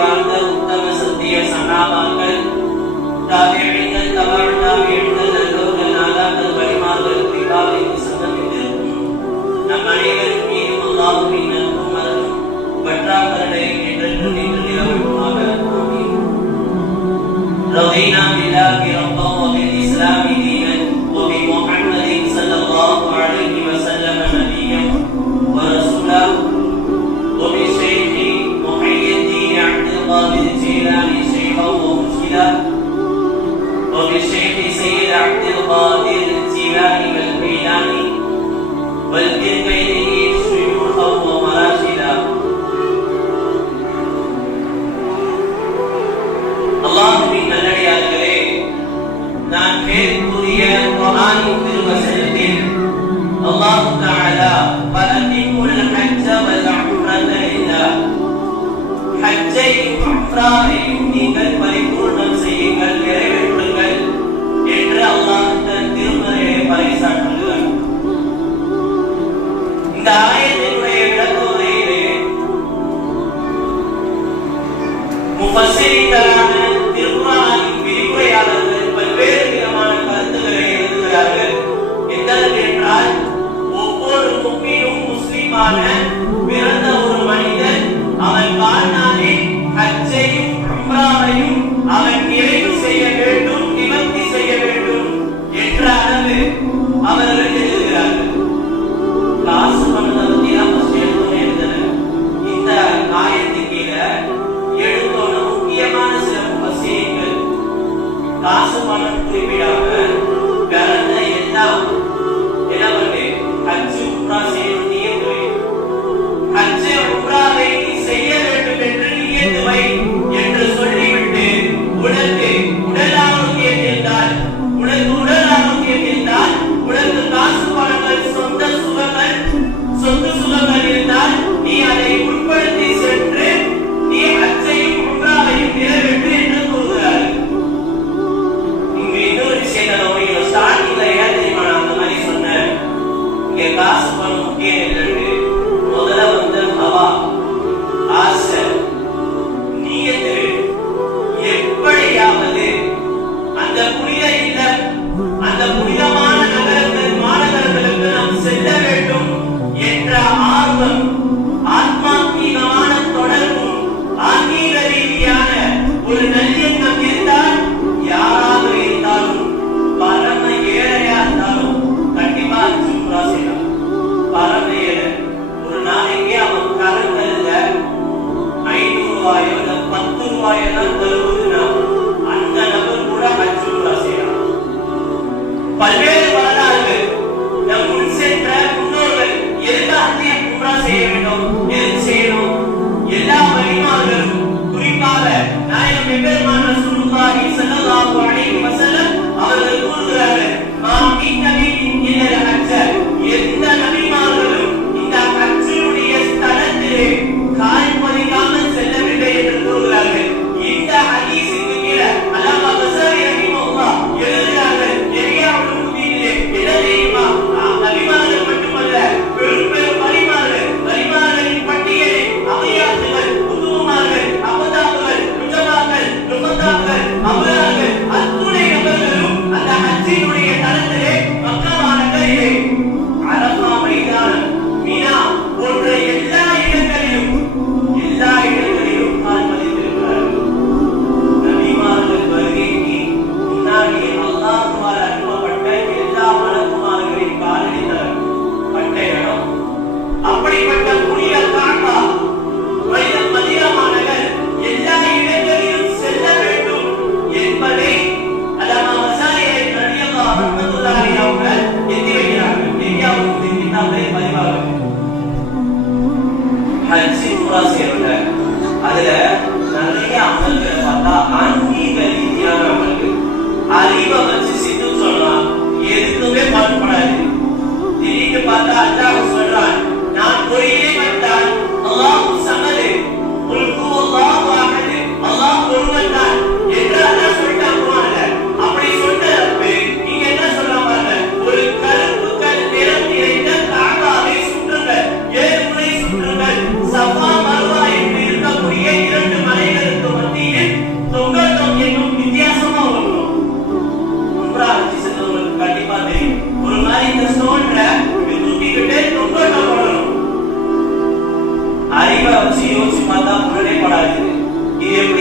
வாழ்ந்த உத்தம சத்திய சகாபாக்கள் தாவியடிகள் தவறு தாவியடிகள் நல்லவர்கள் நாதாக்கள் பரிமாறுகள் பிதாவிற்கு சங்கமிட்டு நம் அனைவரும் மீதும் அல்லாஹுவின் நன்பும் மரபும் பற்றாக்குறை என்றென்று நின்று நிலவட்டுமாக ஆமீன் ரவைனா பிதாகி ரப்பவும் தொழுகையும் பரிபூர்ணம் செய்யுங்கள் நிறைவேற்றுங்கள் என்று அல்லாஹ் திருமறையை பறைசாற்றுகிறார் இந்த காசு பணம் திருவிழாவு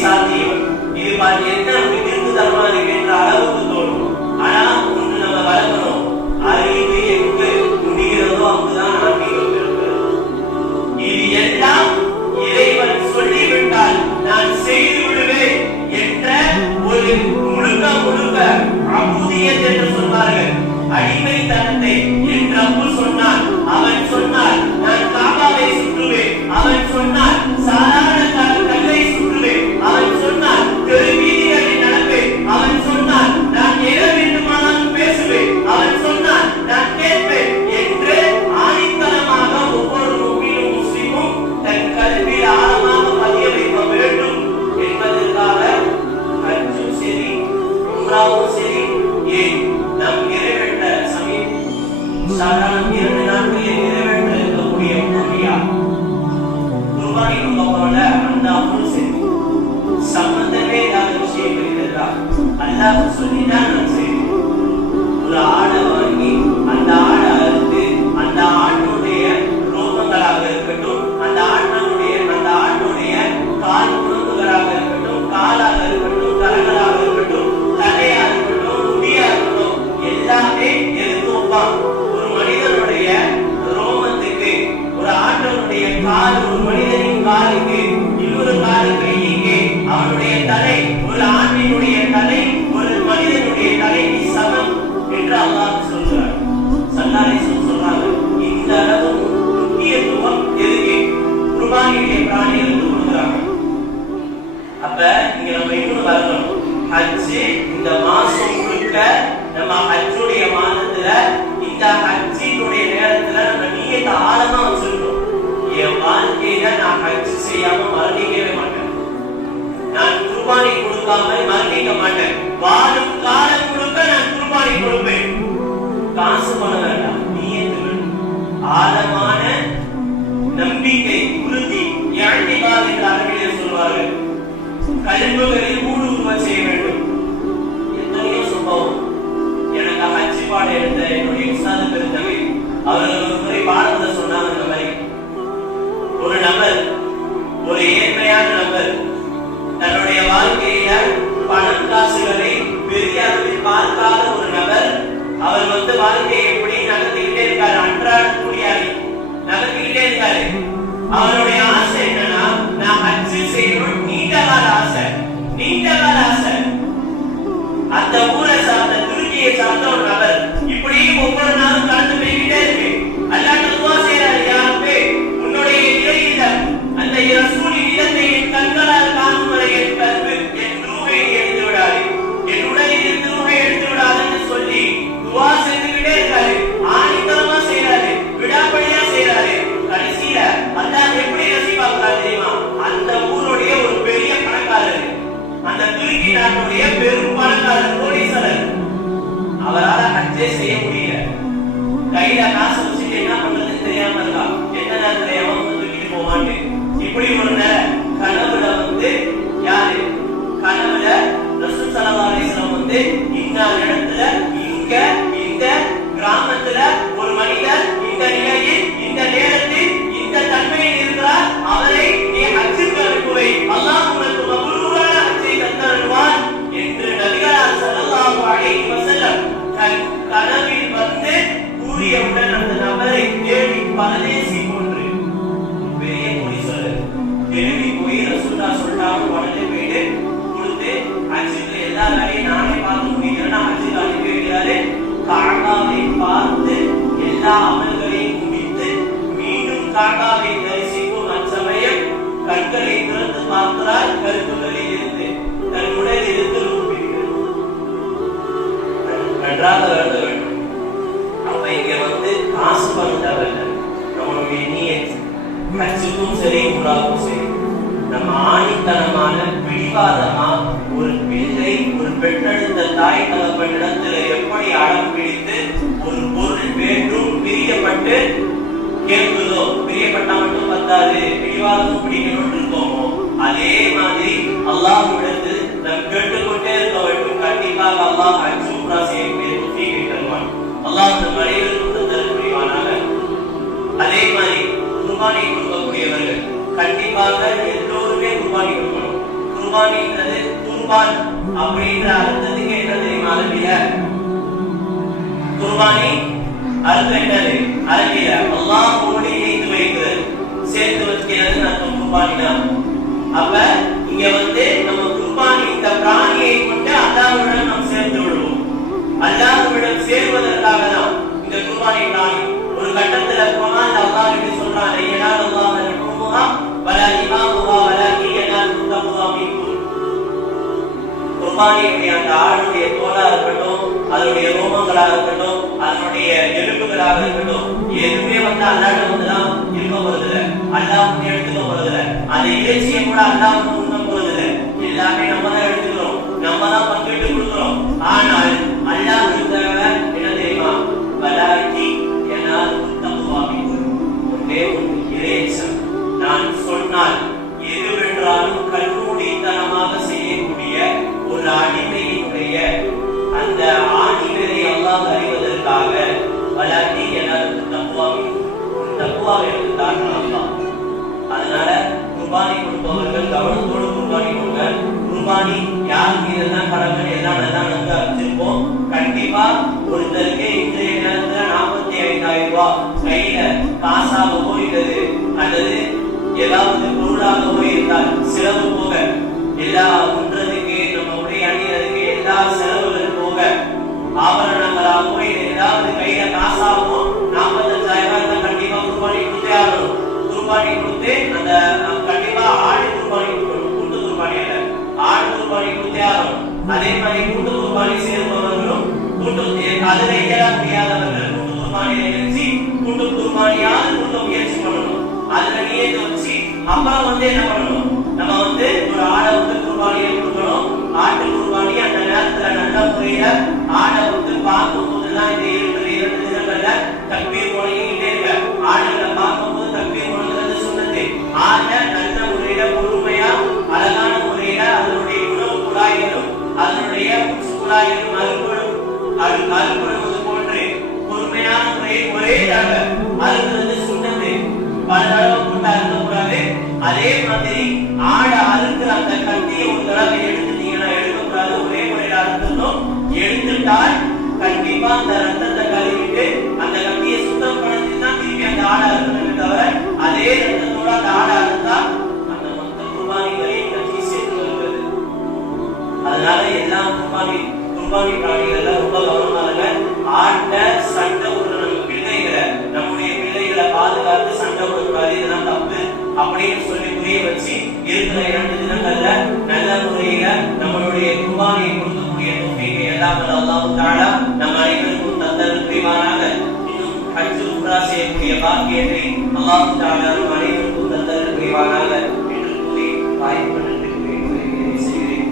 சாத்தியம்? இது பாரு என்ன அளவுக்கு தோணும். ஆனா ஒண்ணு நம்ம வளர்க்கணும். அறிவு எங்கு முடிகிறதோ அங்குதான் ஆன்மீகம் இது எல்லாம் இறைவன் சொல்லிவிட்டால் நான் செய்து விடுவேன் என்ற ஒரு முழுக்க முழுக்க அபூதியத் என்று சொன்னார்கள் அடிமை தன் உம்ராவும் சரி ஏன் நம் இறைவேண்ட சமயம் சாதாரண இரண்டு நாட்களில் இறைவேண்ட இருக்கக்கூடிய உண்மையா குர்பானி போல அந்த அமல் சரி சம்பந்தமே இல்லாத விஷயங்கள் இருக்கிறதா அல்லாஹ் சொல்லிதான் நான் செய்வேன் ஒரு ஆடை வாங்கி அந்த ஆடை காசு பண்ண வேண்டாம். நீயத்து ஆழமான நம்பிக்கை உறுதி யாழ்னிபால் என்று அரபிலே சொல்வார்கள். கல்புகளில் ஊடுருவ செய்ய வேண்டும். எத்தனையோ சம்பவம். எனக்கு ஹஜ்ஜி பாடம் எடுத்த என்னுடைய உஸ்தாது பெருந்தவை அவர்கள் ஒரு முறை பாடத்தை சொன்னாங்க இந்த மாதிரி. ஒரு நபர் ஒரு ஏழ்மையான நபர் தன்னுடைய வாழ்க்கையில பணம் காசுகளை அவருடைய ஆசை என்னன்னா நான் ஹஜ்ஜு செய்யணும் நீண்ட கால ஆசை. நீண்ட கால ஆசை. அந்த ஊரை சார்ந்த துருக்கியை சார்ந்த ஒரு நபர் இப்படி ஒவ்வொரு நாளும் நன்றாக எழுத வேண்டும். அப்ப இங்க வந்து காசு பணம் தேவையில்லை நம்மளுடைய நீயத் கட்சிக்கும் சரி உணவுக்கும் சரி நம்ம ஆணித்தனமான பிடிவாதமா ஒரு பிள்ளை ஒரு பெற்றெடுத்த தாய் தகப்பனிடத்துல எப்படி அடம் பிடித்து ஒரு பொருள் வேண்டும்? பிரியப்பட்டு கேட்குதோ? பிரியப்பட்டா மட்டும் பத்தாது. பிடிவாதம் பிடிக்கணும்னு இருக்கோமோ அதே மாதிரி அல்லாஹ்விடத்தில் நாம் கேட்டுக்கொண்டே இருக்க வேண்டும். கண்டிப்பாக அல்லாஹ் அச்சு உம்ரா செய்யக்கூடிய தருவான் அல்லாஹ் அந்த மனிதர்களுக்கு தர புரிவானாக அதே மாதிரி குர்பானி கொடுக்கக்கூடியவர்கள் கண்டிப்பாக எல்லோருமே குர்பானி கொடுக்கணும். குர்பானின்றது குர்பான் அப்படின்ற அர்த்தத்துக்கு என்ன தெரியுமா அரபில? குர்பானி அர்த்தம் என்னது? அரபில அல்லாஹ்வோடு இணைத்து வைக்கிறது சேர்த்து வைக்கிறது அர்த்தம் குர்பானி தான். அப்ப இங்க வந்து நம்ம குர்பானி இந்த பிராணியை கொண்டு அல்லாஹ்வுடன் நாம் சேர்த்து விடுவோம் கட்டத்துல குரான் அல்லாஹ் என்று அந்த ஆடுடைய தோலா இருக்கட்டும் அதனுடைய ரோமங்களாக இருக்கட்டும் அதனுடைய எலும்புகளாக இருக்கட்டும் எதுவுமே வந்து அல்லாட்ட வந்து தான் இருக்க போறதில்ல. அல்லாஹ் எடுத்துக்க போறதில்ல. அந்த இறைச்சியை கூட அல்லாஹ் உண்ண போறதில்ல. எல்லாமே நம்ம தான் எடுத்து காசாக போயிட்டது. அல்லது ஏதாவது பொருளாக இருந்தால் செலவு போக எல்லா உண்றதுக்கு நம்ம உடை அணியதுக்கு எல்லா செலவுகள் போக ஆபரணங்களாகவோ இல்லை ஏதாவது கையில காசாகவோ நாற்பத்தஞ்சாயிரம் ரூபாய் கண்டிப்பா குர்பானி கொடுத்தே ஆகணும். குர்பானி கொடுத்து அந்த கண்டிப்பா ஆடு குர்பானி கொடுக்கணும். கூட்டு குர்பானி அல்ல ஆடு குர்பானி கொடுத்தே ஆகணும். அதே மாதிரி கூட்டு குர்பானி சேர்ந்தவர்களும் கூட்டு அதுல இயல முடியாதவர்கள் கூட்டு குர்பானியை மாதிரியான கொடுக்க முயற்சி பண்ணணும்? அதுல நியத்து வச்சு அப்புறம் வந்து என்ன பண்ணணும்? நம்ம வந்து ஒரு ஆடை வந்து குர்பானியை கொடுக்கணும். ஆட்டு குர்பானி அந்த நேரத்துல நல்ல முறையில ஆடை வந்து பார்க்கும் போதெல்லாம் இந்த இரண்டு இரண்டு தினங்கள்ல கம்பீர் அந்த கத்தியை ஒரு தடவை எடுத்துட்டீங்கன்னா எடுக்கக்கூடாது. ஒரே முறையில் அறுக்கணும் எடுத்துட்டால் கண்டிப்பா அந்த ரத்த உம்ரா செய்யக்கூடிய பாக்கியத்தை அல்லாஹ் தாழா அனைவருக்கும் தந்தல் புரிவானாக என்று கூறி வாய்ப்பு நன்றி செய்கிறேன்